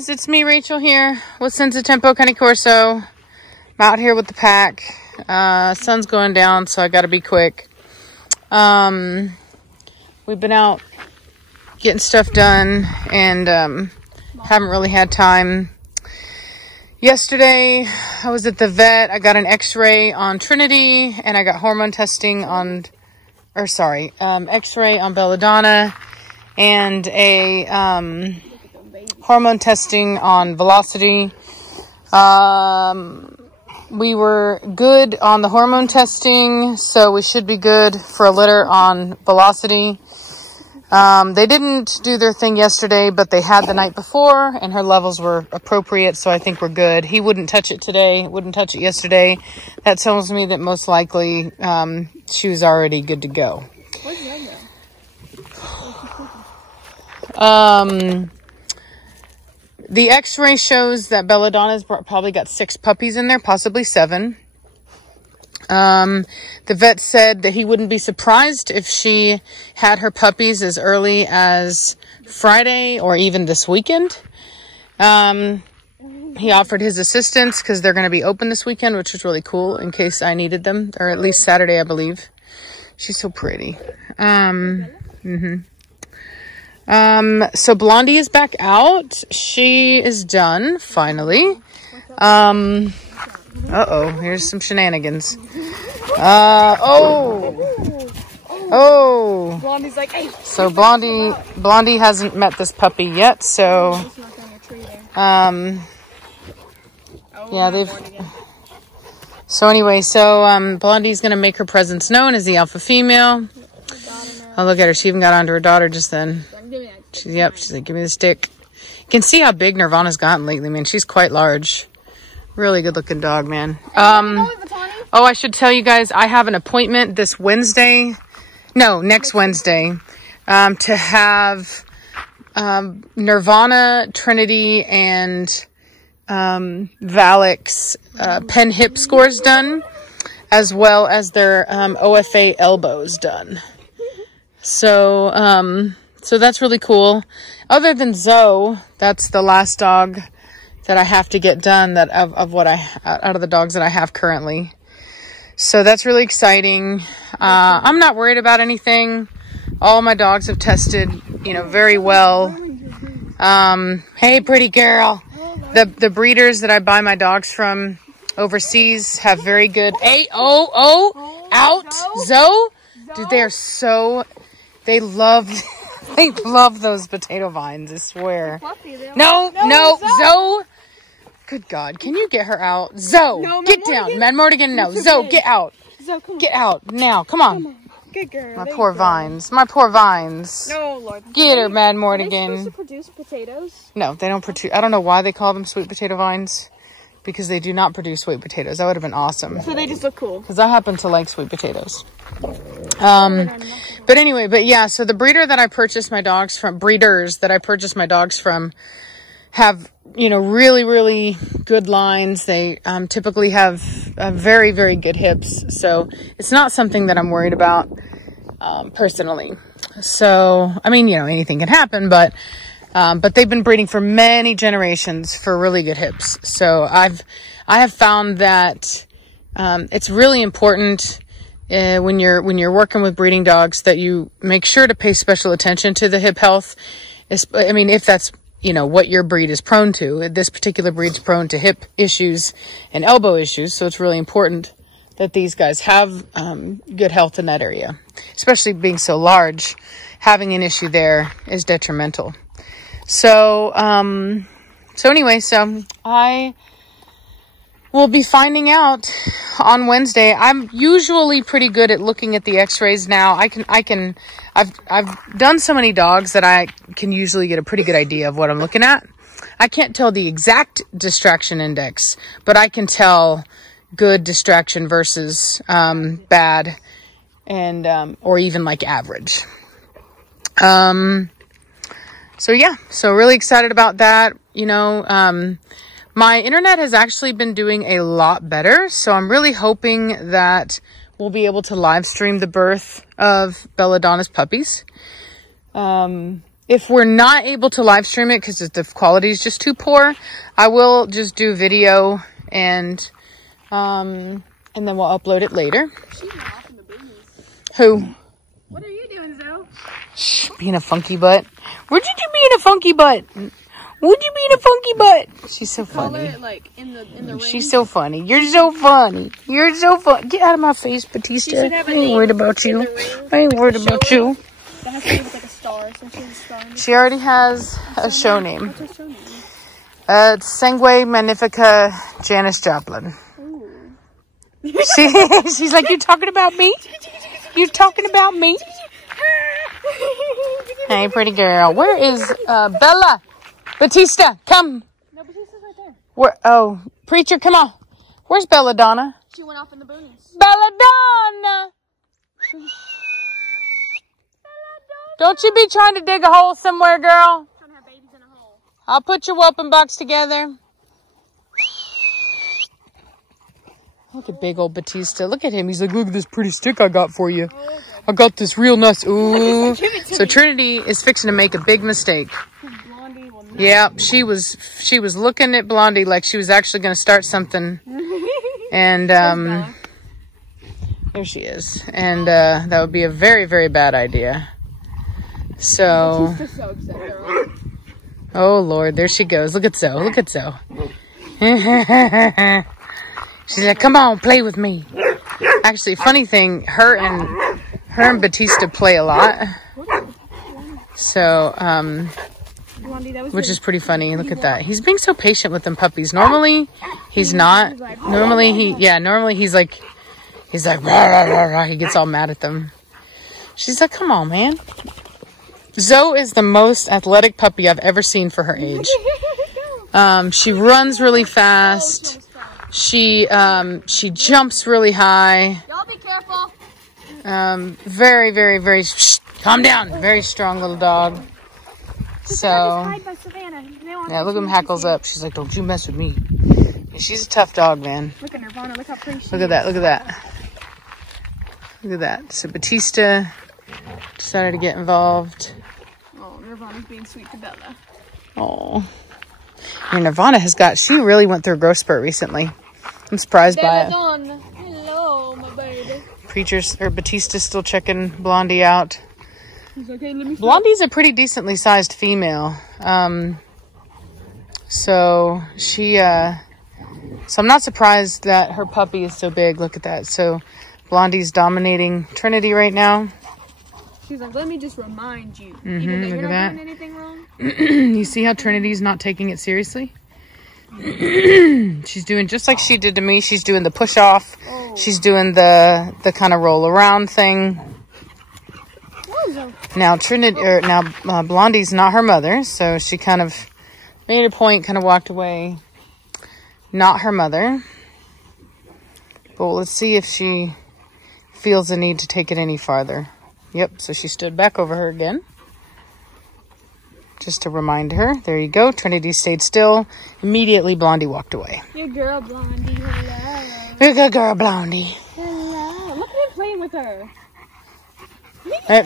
guys, it's me, Rachel, here with Senza Tempo Cane Corso. I'm out here with the pack. Sun's going down, so I gotta be quick. We've been out getting stuff done and haven't really had time. Yesterday, I was at the vet. I got an x-ray on Trinity, and I got hormone testing on, x-ray on Belladonna, and a hormone testing on Velocity. We were good on the hormone testing, so we should be good for a litter on Velocity. They didn't do their thing yesterday, but they had the night before, and her levels were appropriate, so I think we're good. He wouldn't touch it today, wouldn't touch it yesterday. That tells me that most likely she was already good to go. Where's Red The x-ray shows that Belladonna's probably got 6 puppies in there, possibly 7. The vet said that he wouldn't be surprised if she had her puppies as early as Friday or even this weekend. He offered his assistance because they're going to be open this weekend, which is really cool in case I needed them, or at least Saturday, I believe. She's so pretty. So Blondie is back out. She is done, finally. Uh-oh, here's some shenanigans. Blondie's like, hey. So Blondie hasn't met this puppy yet, so, Blondie's gonna make her presence known as the alpha female. Oh, look at her, she even got onto her daughter just then. She's like, give me the stick. You can see how big Nirvana's gotten lately, man. She's quite large. Really good looking dog, man. I should tell you guys, I have an appointment next Wednesday, to have Nirvana, Trinity, and Valek's pen hip scores done, as well as their OFA elbows done. So that's really cool. Other than Zoe, that's the last dog that I have to get done out of the dogs that I have currently. So that's really exciting. I'm not worried about anything. All my dogs have tested, very well. Hey, pretty girl. The breeders that I buy my dogs from overseas have very good. Zoe. Dude, they love those potato vines, I swear. No, Zoe. Good God, can you get her out? Zoe, get down. Mad Mortigan, no. Zoe, get out. Zoe, come on. Get out now. Come on. Good girl. My poor vines. My poor vines. No, Lord. Get her, Mad Are they Mortigan. supposed to produce potatoes? No, they don't produce. I don't know why they call them sweet potato vines, because they do not produce sweet potatoes. That would have been awesome. So they just look cool. Because I happen to like sweet potatoes. But anyway, so the breeders that I purchased my dogs from have, really, really good lines. They typically have very, very good hips. So it's not something that I'm worried about personally. So, anything can happen, but they've been breeding for many generations for really good hips. So I have found that it's really important when you're working with breeding dogs that you make sure to pay special attention to the hip health. If that's what your breed is prone to. This particular breed's prone to hip issues and elbow issues, so it's really important that these guys have good health in that area. Especially being so large, having an issue there is detrimental. So I will be finding out on Wednesday. I'm usually pretty good at looking at the x-rays now. I've done so many dogs that I can usually get a pretty good idea of what I'm looking at. I can't tell the exact distraction index, but I can tell good distraction versus bad and or even like average. So really excited about that. My internet has actually been doing a lot better, so I'm really hoping that we'll be able to live stream the birth of Belladonna's puppies. if we're not able to live stream it because the quality is just too poor, I will just do video and then we'll upload it later. She's not off in the business. Who? What are you doing, Zoe? Shh, being a funky butt. Where'd you do being a funky butt? Would you be a funky butt? She's so funny. Color it like in the ring. She's so funny. You're so funny. You're so fun. Get out of my face, Batista. I ain't worried about you. I ain't worried about you. That has to be with like a star. So she has a star. She already has a show name. What's her show name? It's Sangue Magnifica Janis Joplin. Ooh. She's like, you talking about me? You talking about me? Hey, pretty girl. Where is Bella? Batista, come. No, Batista's right there. Where? Oh, preacher, come on. Where's Belladonna? She went off in the boonies. Belladonna! Don't you be trying to dig a hole somewhere, girl. Trying to have babies in a hole. I'll put your whooping box together. Look at big old Batista. Look at him. He's like, look at this pretty stick I got for you. I got this real nice. Ooh. So Trinity is fixing to make a big mistake. Yeah, she was looking at Blondie like she was actually going to start something. And there she is. And that would be a very, very bad idea. So, oh Lord, there she goes. Look at Zoe. Look at Zoe. She's like, come on, play with me. Actually, funny thing, her and Batista play a lot. So, which is pretty funny. Look at that. He's being so patient with them puppies. Normally, he's not. Normally, he's like, rah, rah, rah, rah. He gets all mad at them. She's like, come on, man. Zoe is the most athletic puppy I've ever seen for her age. She runs really fast. She jumps really high. Y'all be careful. Very, very, very, calm down. Very strong little dog. So, yeah, look at him hackles up. She's like, don't you mess with me. And she's a tough dog, man. Look at Nirvana. Look how pretty she is. Look at that. Look at that. Look at that. So Batista decided to get involved. Oh, Nirvana's being sweet to Bella. Oh. And Nirvana she really went through a growth spurt recently. I'm surprised by it. Hello, my baby. Batista's still checking Blondie out. He's like, hey, let me Blondie's a pretty decently sized female. So I'm not surprised that her puppy is so big. Look at that. So Blondie's dominating Trinity right now. She's like, let me just remind you. Even though you're not doing anything wrong. You see how Trinity's not taking it seriously? She's doing just like she did to me. She's doing the push off. Oh. She's doing the kind of roll around thing. Now Blondie's not her mother, so she kind of made a point, kind of walked away. Not her mother. But let's see if she feels the need to take it any farther. Yep, so she stood back over her again. Just to remind her. There you go. Trinity stayed still. Immediately, Blondie walked away. Good girl, Blondie. Hello. You're a good girl, Blondie. Hello. Look at him playing with her.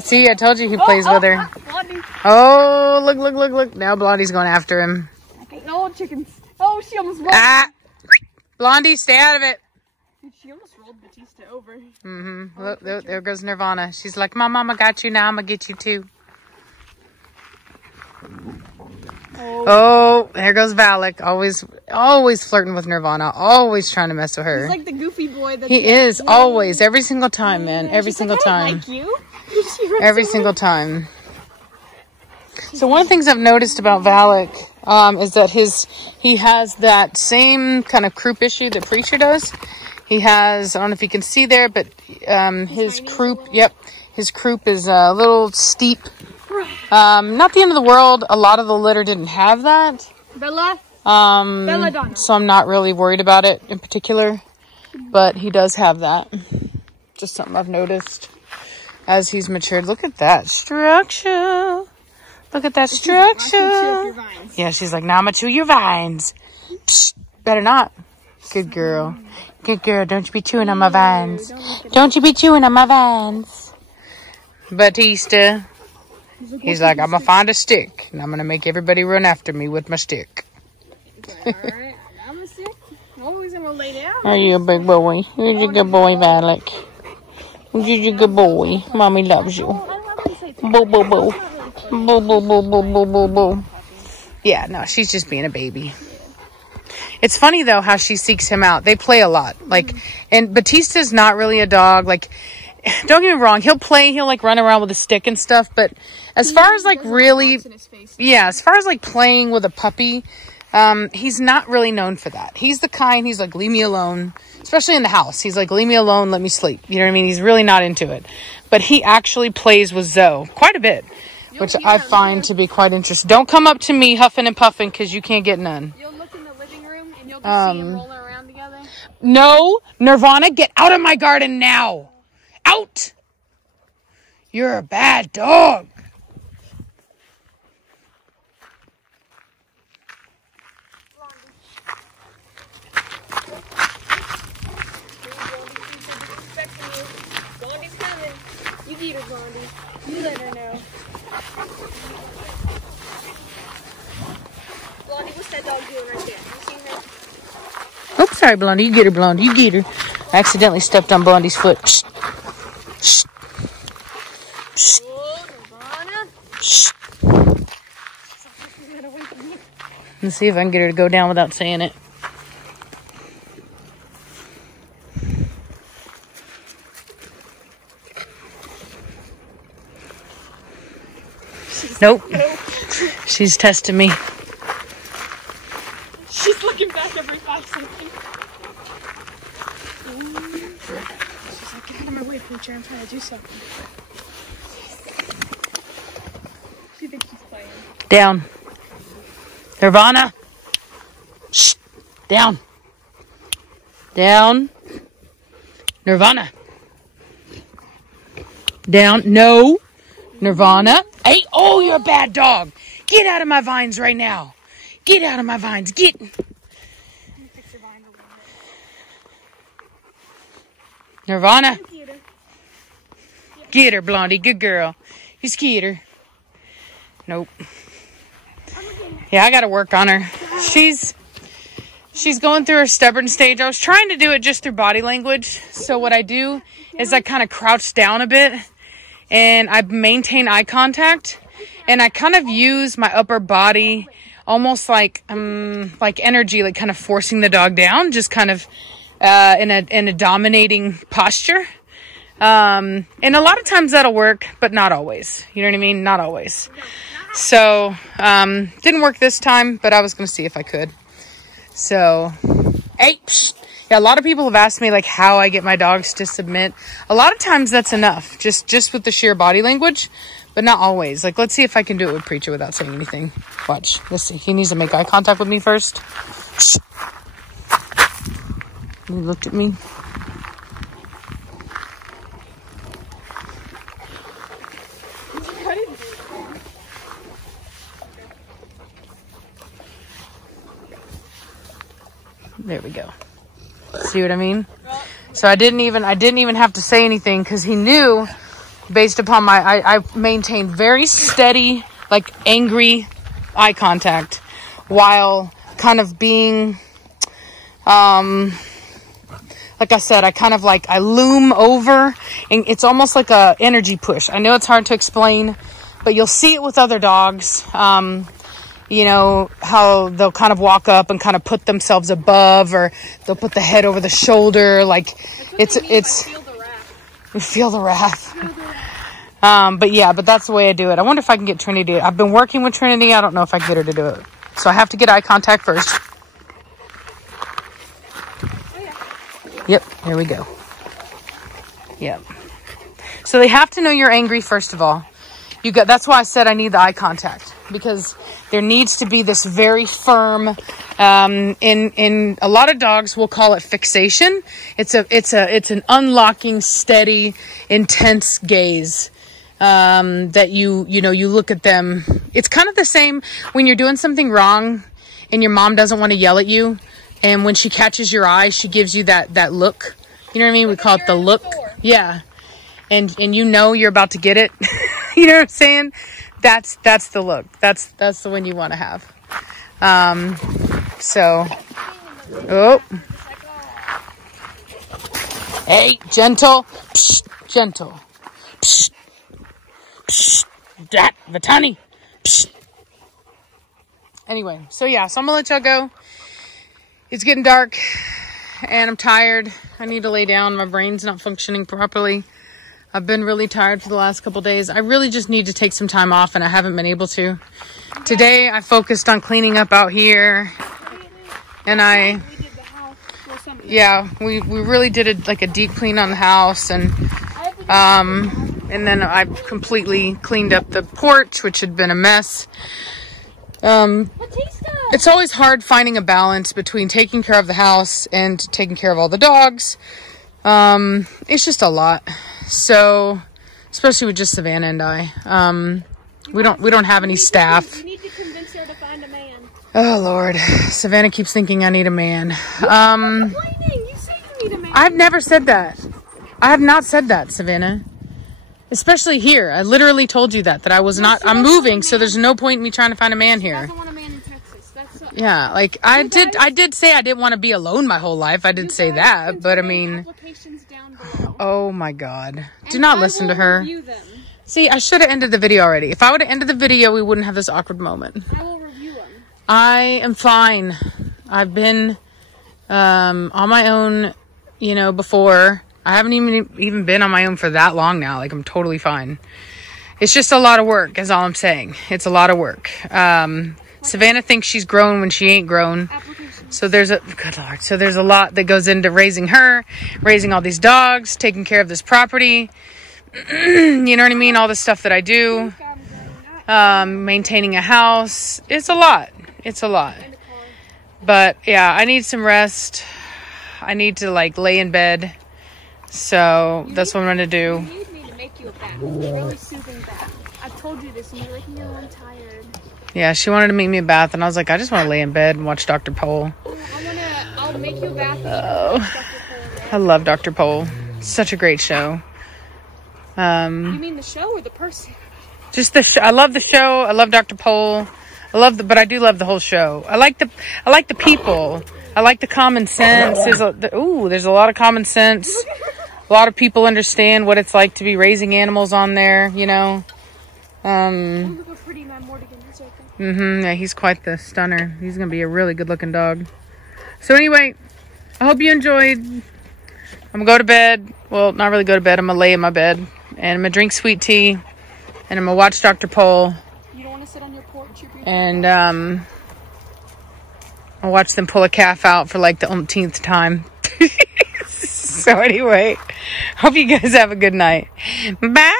See, I told you he plays with her. Blondie. Oh, look. Now Blondie's going after him. Okay, no chickens. Oh, she almost rolled. Ah! Blondie, stay out of it. She almost rolled Batista over. Mm-hmm. Look, there goes Nirvana. She's like, my mama got you, now I'm going to get you too. Oh, there goes Valak. Always flirting with Nirvana. Always trying to mess with her. He's like the goofy boy. He is, always. Every single time, man. Every single time. Like you. Every single time. So one of the things I've noticed about Valak is that he has that same kind of croup issue that Preacher does. He has, I don't know if you can see there, but his croup, his croup is a little steep. Not the end of the world. A lot of the litter didn't have that. Bella? Belladonna. So I'm not really worried about it in particular. But he does have that. Just something I've noticed as he's matured. Look at that structure. Look at that structure. Yeah, she's like, now I'm going to chew your vines. Psst, better not. Good girl. Good girl. Don't you be chewing on my vines. Don't you be chewing on my vines. Batista. He's like, I'm gonna find a stick and I'm gonna make everybody run after me with my stick. Alright, I'm a stick. Always gonna lay down. Are you a big boy? You're a good boy, Valak. You're a good boy. Mommy loves you. Boo, boo, boo. Boo, boo, boo, boo, boo, boo, boo. Yeah, no, she's just being a baby. It's funny, though, how she seeks him out. They play a lot. Like, and Batista's not really a dog. Like, don't get me wrong. He'll play. He'll, like, run around with a stick and stuff. But as far as, like, really... Yeah, as far as, like, playing with a puppy, he's not really known for that. He's the kind, he's like, leave me alone. Especially in the house. He's like, leave me alone, let me sleep. You know what I mean? He's really not into it. But he actually plays with Zoe quite a bit. Which I find to be quite interesting. Don't come up to me huffing and puffing because you can't get none. You'll look in the living room and you'll just see them rolling around together. No, Nirvana, get out of my garden now. Out! You're a bad dog. Blondie's coming. You get her, Blondie. You let her know. Blondie, what's that dog doing right there? You seen her? Oops, sorry, Blondie. You get her, Blondie. You get her. I accidentally stepped on Blondie's foot. Shh. Shh. Shh. Oh, Nirvana. Shh. Let's see if I can get her to go down without saying it. Nope. She's testing me. She's looking back every 5 seconds. She's like, get out of my way, Poocher. I'm trying to do something. She thinks she's playing. Down. Nirvana. Shh. Down. Down. Nirvana. Down. No. Nirvana. Hey, oh, you're a bad dog. Get out of my vines right now. Get out of my vines. Get. Nirvana. Get her, Blondie. Good girl. You scared her. Nope. Yeah, I got to work on her. She's going through her stubborn stage. I was trying to do it just through body language. So what I do is I kind of crouch down a bit. And I maintain eye contact, and I kind of use my upper body almost like energy, like kind of forcing the dog down, just kind of in a dominating posture. And a lot of times that'll work, but not always. You know what I mean? Not always. So didn't work this time, but I was going to see if I could. So, hey, psh. Yeah, a lot of people have asked me, like, how I get my dogs to submit. A lot of times that's enough, just with the sheer body language, but not always. Like, let's see if I can do it with Preacher without saying anything. Watch. Let's see. He needs to make eye contact with me first. Shh. He looked at me. There we go. See what I mean? So I didn't even have to say anything because he knew based upon I maintained very steady, like angry eye contact while kind of being, like I said, I loom over and it's almost like a energy push. I know it's hard to explain, but you'll see it with other dogs. You know, how they'll kind of walk up and kind of put themselves above, or they'll put the head over the shoulder. Like it's feel the wrath. But that's the way I do it. I wonder if I can get Trinity. I've been working with Trinity. I don't know if I can get her to do it. So I have to get eye contact first. Yep, here we go. Yep. So they have to know you're angry first of all. That's why I said I need the eye contact, because there needs to be this very firm, in a lot of dogs we'll call it fixation. It's an unlocking, steady, intense gaze, that you look at them. It's kind of the same when you're doing something wrong and your mom doesn't want to yell at you. And when she catches your eye, she gives you that look. You know what I mean? We call it the look. Yeah. And you know you're about to get it. You know what I'm saying? That's the look. That's the one you want to have. So, oh, hey, gentle, psh, gentle, psh, psh, that Vitani. Psh. Anyway, so yeah, so I'm gonna let y'all go. It's getting dark, and I'm tired. I need to lay down. My brain's not functioning properly. I've been really tired for the last couple days. I really just need to take some time off, and I haven't been able to. Today, I focused on cleaning up out here, and we really did like a deep clean on the house, and then I completely cleaned up the porch, which had been a mess. It's always hard finding a balance between taking care of the house and taking care of all the dogs. It's just a lot. So, especially with just Savannah and I. We don't have any staff. You need to convince her to find a man. Oh Lord, Savannah keeps thinking I need a man. You say you need a man. I've never said that. I have not said that, Savannah. Especially here. I literally told you that I was not. I'm moving, so there's no point in me trying to find a man here. She doesn't want a man in Texas. Yeah, like I did say I didn't want to be alone my whole life. I did say that, but I mean, applications down below. Oh my God! Do not listen to her. Review them. See, I should have ended the video already. If I would have ended the video, we wouldn't have this awkward moment. I will review them. I am fine. I've been on my own, before. I haven't even been on my own for that long now. Like, I'm totally fine. It's just a lot of work, is all I'm saying. It's a lot of work. Savannah thinks she's grown when she ain't grown. So there's a lot that goes into raising her, raising all these dogs, taking care of this property. You know what I mean? All the stuff that I do. Maintaining a house. It's a lot. It's a lot. But yeah, I need some rest. I need to lay in bed. So that's what I'm going to do. You need me to make you a bath. A really soothing bath. I've told you this and you're like, no, I'm tired. Yeah, she wanted to make me a bath, and I was like, I just want to lay in bed and watch Dr. Pol. I'll make you a bath. I love Dr. Pol. Such a great show. You mean the show or the person? Just the show. I love the show. I love Dr. Pol. But I do love the whole show. I like the people. I like the common sense. There's a lot of common sense. A lot of people understand what it's like to be raising animals on there, Look how pretty my Mortigan is right there. Yeah, he's quite the stunner. He's going to be a really good looking dog. So anyway, I hope you enjoyed. I'm going to go to bed. Well, not really go to bed. I'm going to lay in my bed. And I'm going to drink sweet tea. And I'm going to watch Dr. Pol. You don't want to sit on your porch? And I'll watch them pull a calf out for the umpteenth time. So anyway, hope you guys have a good night. Bye.